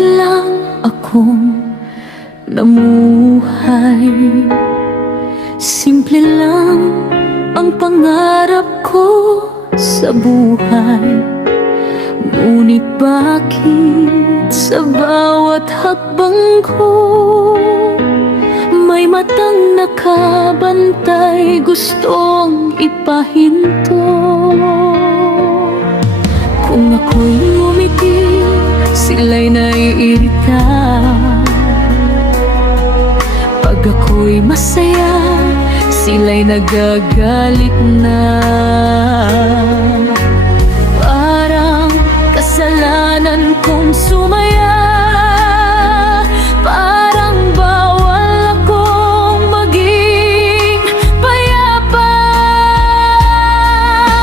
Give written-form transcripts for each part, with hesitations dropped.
lang akong namuhay. Simple lang ang pangarap ko sa buhay. Ngunit bakit sa bawat hakbang ko may matang nakabantay, gustong ipahinto? Kung ako'y ngumiti, sila'y naiirita. Pag ako'y masaya, sila'y nagagalit na. Parang kasalanan kong sumaya, parang bawal akong maging payapa.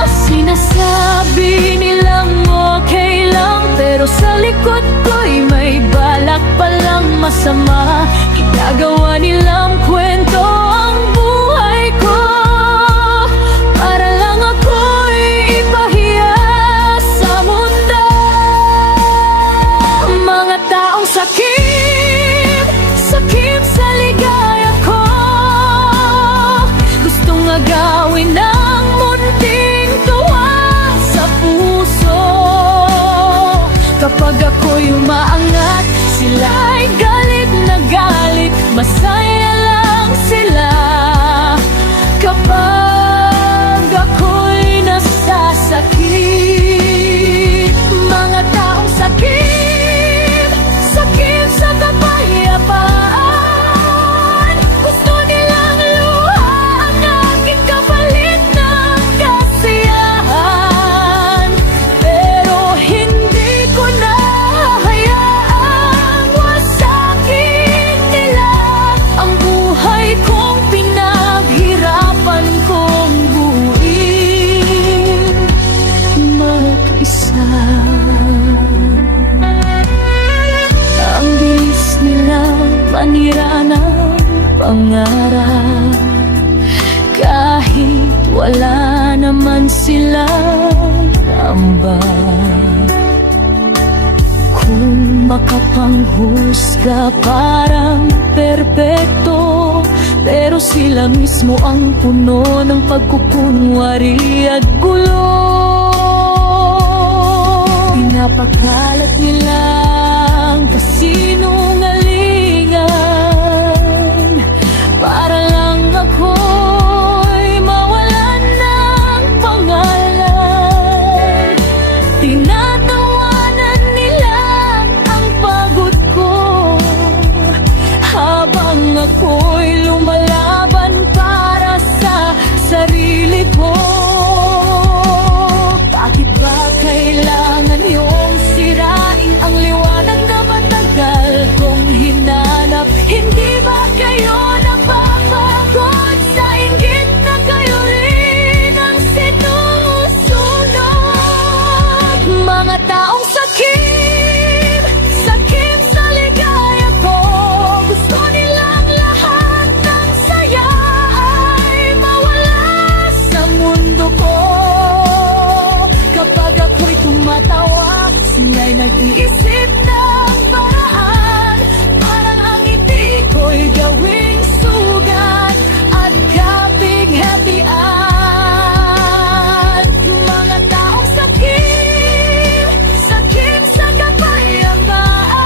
Sinasabi nilang okay lang, pero sa likod ko'y may balak palang masama. Ginagawa nilang kwento ang buhay ko, para lang ako'y ipahiya sa mundo. Mga taong sakit, sakit sa ligaya ko, gustong agawin ng munting tuwa sa puso. Kapag ako'y umaangat, sila'y galit na galit. Masaya lang sila kapag ako'y nasasakit. Mga taong sakit, sakit sa kapayapaan, gusto nilang luha ang aking kapalit ng kasiyahan. Pero hindi ko na hayaang wasakin nila ang buhay kong pinaghirapan kong buuin mag-isa. Ang bilis nila manira ng pangarap, kahit wala naman silang ambag. Kung makapanghusga parang perpekto, pero sila mismo ang puno ng pagkukunwari at gulo. Pinapakalat nilang kasinungalingan, para lang ako'y mawalan ng pangalan. Tinatawanan nila ang pagod ko, habang ako'y lumalaban para sa sarili ko. Bakit ba kailangan yung sirain ang liwanag na matagal kong hinanap? Hindi ba kayo napapagod sa inggit na kayo rin ang sinusunod? Mga taong sakit, sakit sa ligaya ko, gusto nilang lahat ng saya ay mawala sa mundo ko. Kapag ako'y tumatawa, sila'y nag-iisip ng paraan, parang ang ngiti ko'y gawing sugat at kapig-hatian. Mga taong sakit, sakit sa kapayapaan,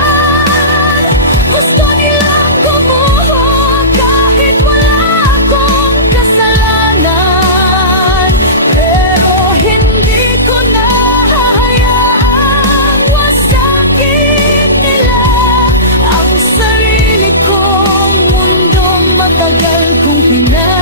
gusto nilang gumuho kahit wala akong kasalanan. Pero hindi ko na hahayaang wasakin nila ang sarili kong mundong matagal kong pinaglaban.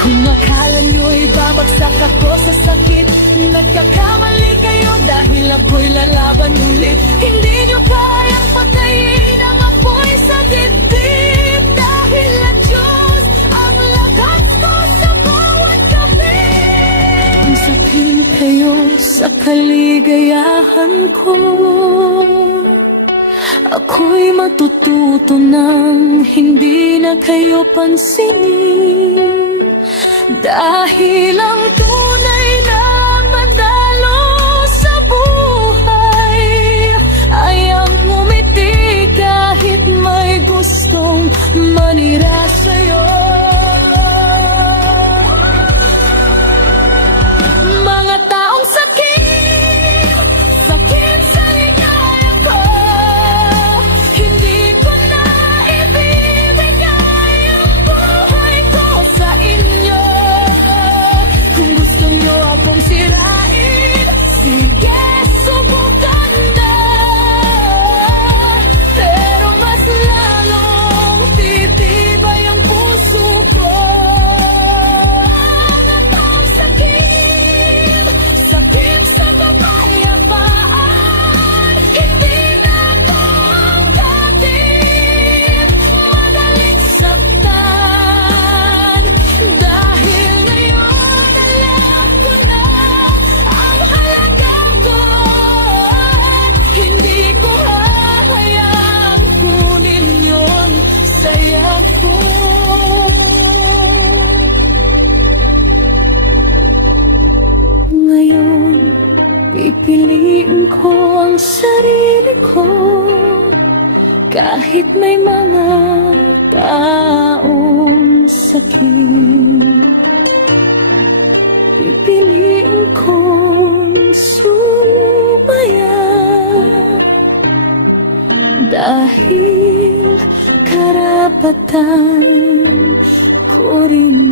Kung akala nyo'y babagsak ako sa sakit, nagkakamali kayo dahil ako'y lalaban ulit. Hindi nyo kayang patayin ang apoy sa dibdib, dahil ang Diyos ang lakas ko sa bawat gabi. Kung sakin kayo sa kaligayahan ko, ako'y matututo ng hindi na kayo pansinin, dahil ang tunay na sarili ko. Kahit may mga taong sakit, pipiliin kong sumaya. Dahil karapatan ko rin